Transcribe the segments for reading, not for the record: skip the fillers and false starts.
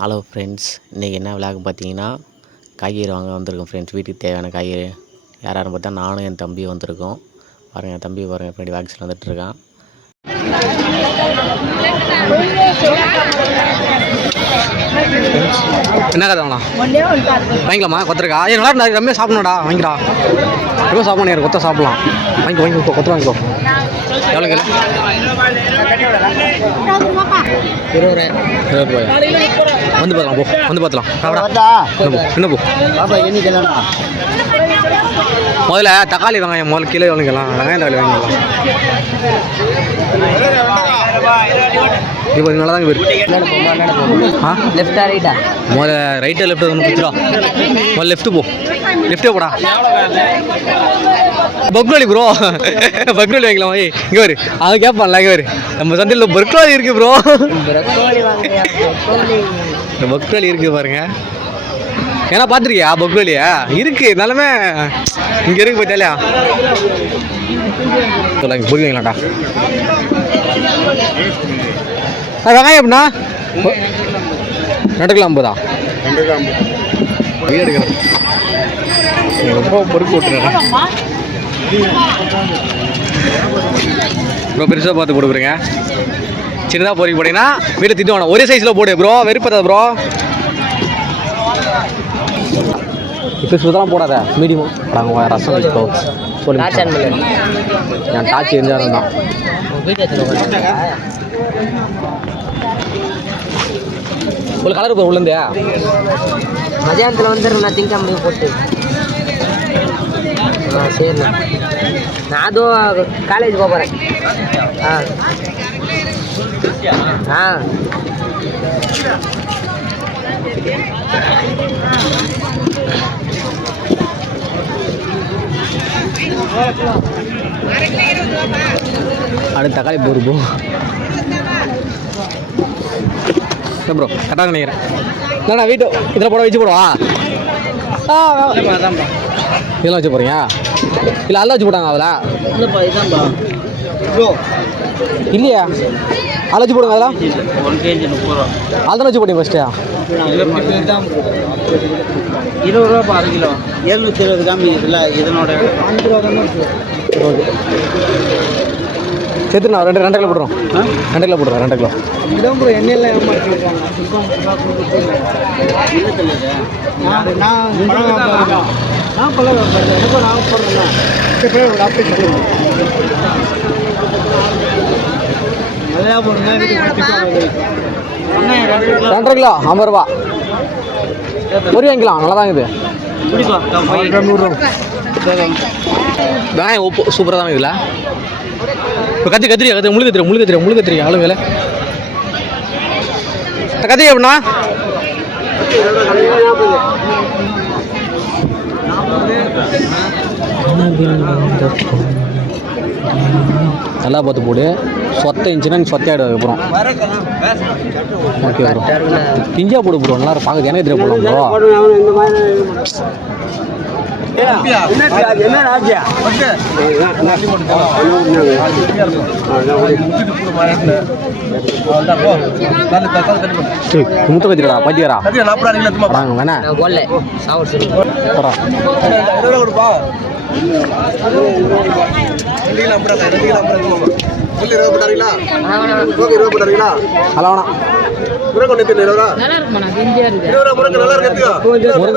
Hello friends, இன்றைக்கி என்ன vlog பார்த்தீங்கன்னா காய்கறி வாங்க வந்திருக்கோம் ஃப்ரெண்ட்ஸ். வீட்டுக்கு தேவையான காய்கறி யாரும் பார்த்தா நானும் என் தம்பியும் வந்திருக்கோம். பாருங்கள், என் தம்பி பாருங்கள் பின்னாடி வேக்சின் வந்துட்டுருக்கான். என்ன கதை வாங்கிக்கலாமா? கொத்தருக்கா நல்லா இருந்தா ரொம்ப சாப்பிடணும்டா. வாங்கிடா, ரொம்ப சாப்பிட கொத்த சாப்பிடலாம். வாங்கிக்கோ கொத்த வாங்கிக்கோ. எவ்வளோ கிலோ? 20 ரூபாயா? வந்து பார்க்கலாம், போ வந்து பார்த்துலாம். என்ன போ முதல்ல தக்காளி வெங்காயம் முதல்ல கிலோ வாங்கிக்கலாம். வெங்காயம் தக்காளி வாங்கிக்கலாம். இப்போ நல்லா தாங்க லெஃப்டா ரைட்டா? முதல்ல ரைட்டா லெஃப்ட் வந்து குத்துடா. முதல்ல லெஃப்ட்டு போ, லெஃப்ட்டே போடா. பக்ரோலி ப்ரோ, பக்ரோலி வாங்கிக்கலாம். இங்கே வரு, அவன் கேட்பான்ல. இங்கே வரு, நம்ம சந்தையில் பக்ரோலி இருக்கு ப்ரோ. பக்ரோலி இருக்கு பாருங்க. ஏன்னா பார்த்துருக்கியா பக்ரோலியா? இருக்கு இருந்தாலுமே இங்கே இருக்கு போயிட்டாலையா சொல்லுங்க. புரியுதுங்களாடா? வெங்காயம் எப்படின்னா 2 கிலோ 50. வீடு எடுக்கிறேன் ரொம்ப பொறுப்பு விட்டுறேன். ப்ரோ பெருசாக பார்த்து போடுறீங்க. சின்னதாக பொறுக்கி போட்டீங்கன்னா வீட்டை திட்டு வேணும். ஒரே சைஸில் போடு ப்ரோ, வெறுப்பதா ப்ரோ. இப்போ சுத்தலாம் போடாத, மீடியம் நாங்கள் ரசம் வச்சுக்கோ. சொல்லுங்கள், என் டாச் இருந்தாலும் தான். உங்களுக்கு கலர் இப்போ உள்ளந்தே மதியானத்தில் வந்துடுறேன். நான் திங்கம்பு போட்டு சரிண்ணா. நான் அதுவும் காலேஜ் போகிறேன். அடுத்து தக்காளி போரு போ ப்ரோ. கரெக்டாக நினைக்கிறேன். இல்லைண்ணா வீட்டு இதில் போட வச்சு போடுவா. இதெல்லாம் வச்சு போகிறீங்க? இல்லை அதெல்லாம் வச்சு போட்டாங்க. அதில் இல்லையா? அதில் வச்சு போடுங்க. அதெல்லாம் 1 kg 30 ரூபா. அதெல்லாம் வச்சு போட்டீங்க ஃபஸ்ட்டு. 20 ரூபா 6 கிலோ 720 கிராம். இதில் இதனோட 5 ரூபா தான். ஓகே சேர்த்துண்ணா 2 கிலோ போடுறோம். 2 கிலோ போடுறோம். 2 கிலோ இதான் ப்ரோ. எண்ணெயெல்லாம் ஏமாற்றிருக்காங்க. நான் பல எனக்கும் நான் போடுறேன். அப்படி சொல்லுங்கள். நிறையா போடுங்க. 2 கிலோ 50 ரூபா. பொரி வாங்கிக்கலாம். நல்லா தான் இது. வெங்காயம் உப்பு சூப்பராக தான் இதில். இப்போ கத்திரிக்காய் முழு கத்திரிக்காய் ஆளுங்க வேலை கத்திரிக்காய் எப்படின்னா நல்லா பார்த்து போடு. சொத்தை இருந்துச்சுன்னா நீ சொத்தையாடு. அதுக்கப்புறம் ஓகே ப்ரோ, பிஞ்சா போடு ப்ரோ. நல்லா பார்க்குது. எனக்கு தெரிய போடலாம் ப்ரோ. முட்டை கத்திரா பத்தியாரா வேணா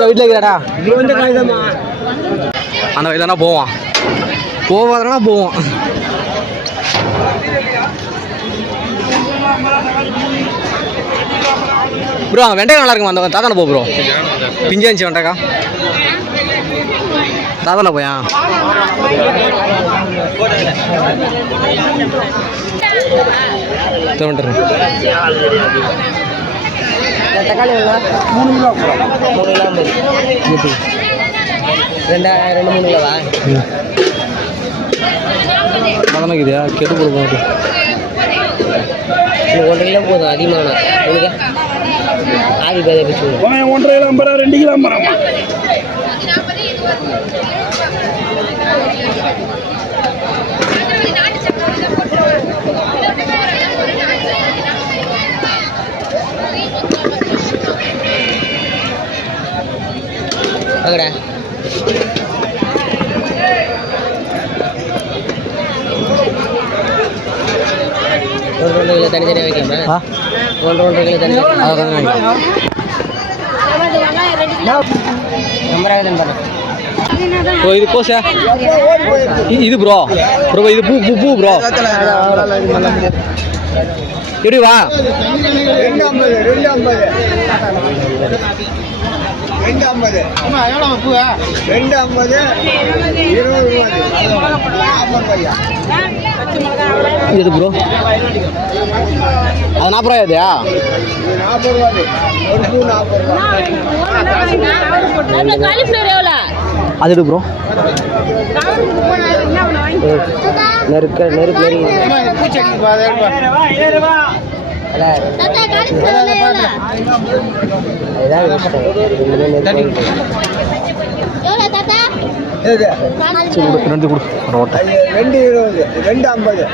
வீட்டில் இருக்கிறாடா. அந்த வயதானா போவான், போவாதனா போவோம். ப்ரோ அங்கே வெண்டைக்காய் நல்லா இருக்குமா? அந்த தாத்தான போ ப்ரோ. பிஞ்சா இருந்துச்சு வெண்டைக்கா. தாத்தான போயா? தக்காளி 3 கிலோ 2 3 கிலோவா? மதனக்குதியா கெட்டு கொடுப்போம். 1 கிலோ போதும். அதிகமான உனக்கு ஆதி பேரை வச்சு 1.5 கிலோ 50 2 கிலோ 50. வாங்கடா. ஒன்று கிலோ தனித்தனியாக வைக்கலாமா? ஒன்று கிலோ தனித்தனியாக ப்ரோ. இது கோசா இது ப்ரோ ப்ரோ இது பூ பூ பூ ப்ரோ எப்படி வா 250 எவ்வளோ பூ 250 20 இது ப்ரோ அது 40 ரூபாயா இதுயா 40 ரூபா ஒரு பூ 40 ரூபா அது எடு ப்ரோ நெருப்பு பூச்செடி ரெண்டு கொடு ரோட்டை 220 250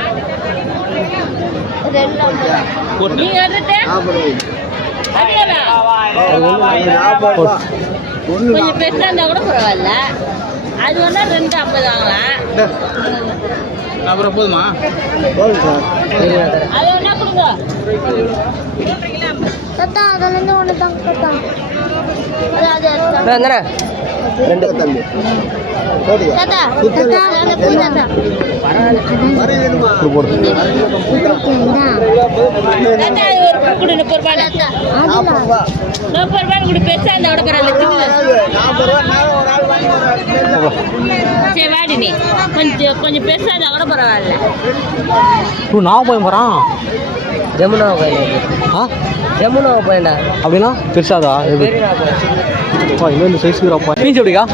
கொஞ்சம் பெருசா இருந்தா கூட பரவாயில்ல. அது வேணா 250 வாங்கலாம். அப்புறம் போதுமா அது வேணா கொடுங்க. ரெண்டு தம்பி போடு கொடு 30 ரூபாய். 30 ரூபாய் கொடு. பெருசா இருந்தா கூட பரவாயில்ல. சரி வாடி நீ கொஞ்சம் பெருசா இருந்தா கூட பரவாயில்ல. நான் போய் போகிறான் ஜமுனா கோயில். ஜமுனா போயிடா அப்படின்னா பெருசாதா இன்னொன்று சைஸுக்குறாப்பா பீஸ் எப்படிக்கா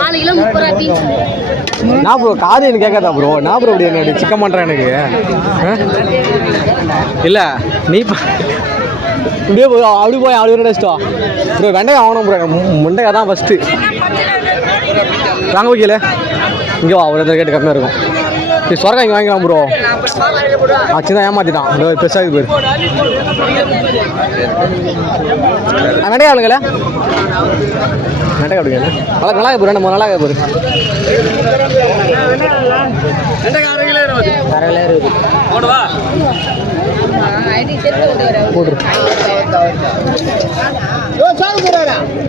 4 கிலோ 30 ரூபாய் பீஸ். நான் ப்ரோ காது எனக்கு கேட்காதா ப்ரோ நான் ப்ரோ அப்படி என்ன சிக்கன் பண்ணுறேன் எனக்கு இல்லை நீ இப்படியே போய் அப்படி போய் அப்படி நினச்சிட்டோ ப்ரோ வெண்டைக்காய் ஆகணும் ப்ரோ முண்டைக்காய் தான் ஃபஸ்ட்டு வாங்க வைக்கல இங்கே வா ஒரு இடத்துல கேட்டு கம்மியாக இருக்கும் சரி சொரக்காய் இங்கே வாங்கிக்கலாம் ப்ரோ சின்ன ஏமாற்றிட்டான் பெருசாக போயிரு வெண்டைக்காய் ஆளுங்களே வெண்டைக்காய் அப்படிங்க நல்லா போயிரு 2 3 நாளாக போயிரு போட்டுரு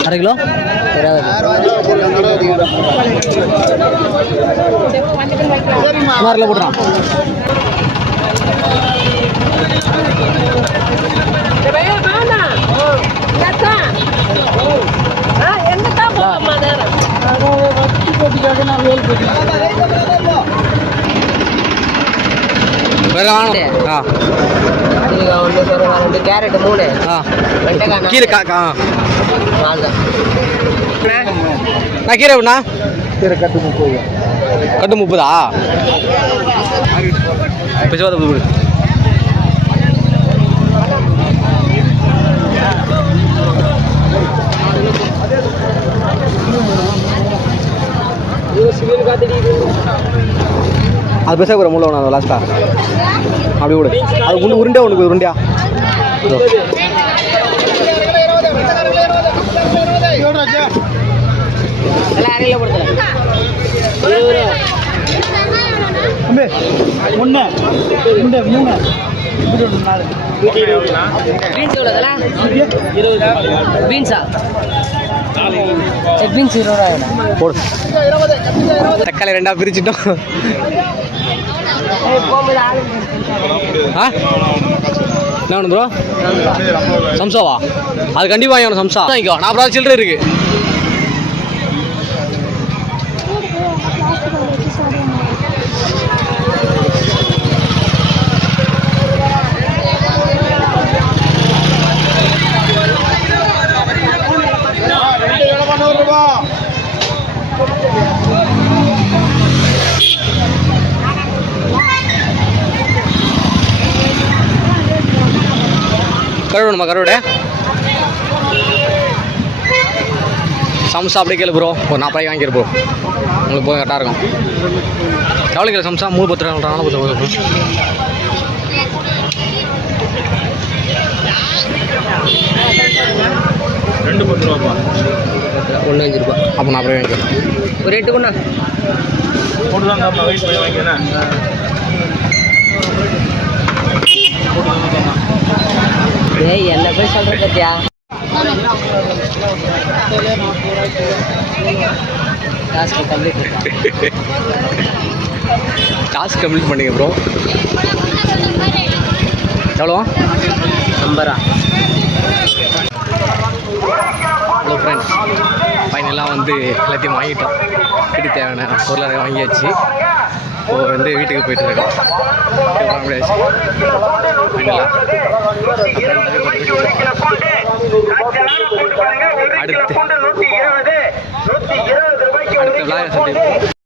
1/2 கிலோ சுமாரில் போட்டுறான் கேரட் 3 கீரை நான் கீரை எப்படிண்ணா கீரை கட்டு 30 கட்டு 30 பிசவாத புது அது பெருசாக கூட முள்ள ஒன்று லாஸ்ட்டா அப்படி விடு அது ஒன்று உருண்டை ஒன்று உருண்டியா போடு தக்காளி 2 பிரிச்சுட்டோம் என்ன வேணும் ப்ரோ சம்சாவா அது கண்டிப்பாக வாங்கணும் சம்சா வாங்கிக்கோ 40 ரூபா சில்லறை இருக்கு கருவேணுமா கருவேடு சம்சா அப்படியே கேளு ப்ரோ ஒரு 40 ரூபாய்க்கு வாங்கிடு ப்ரோ உங்களுக்கு போய் கரெக்டாக இருக்கும் எவ்வளோ கிலோ சம்சா 3 10 ரூபா 2 10 ரூபாப்பா ஒன்று 5 ரூபா. அப்போ நான் அப்புறம் வாங்கிக்கிறேன். ஒரு 8 கொண்டா. ஏய் என்ன போய் சொல்ற பத்தியா? டாஸ்க் கம்ப்ளீட் பண்ணிங்க ப்ரோ. எவ்வளோ நம்பரா? ஹலோ ஃப்ரெண்ட்ஸ், ஃபைனலாக வந்து எல்லாத்தையும் வாங்கிட்டோம். வீட்டுக்கு தேவையான பொருளாக வாங்கியாச்சு. இப்போ வந்து வீட்டுக்கு போயிட்டுருக்கோம். அடுத்த விழா சந்திப்போம்.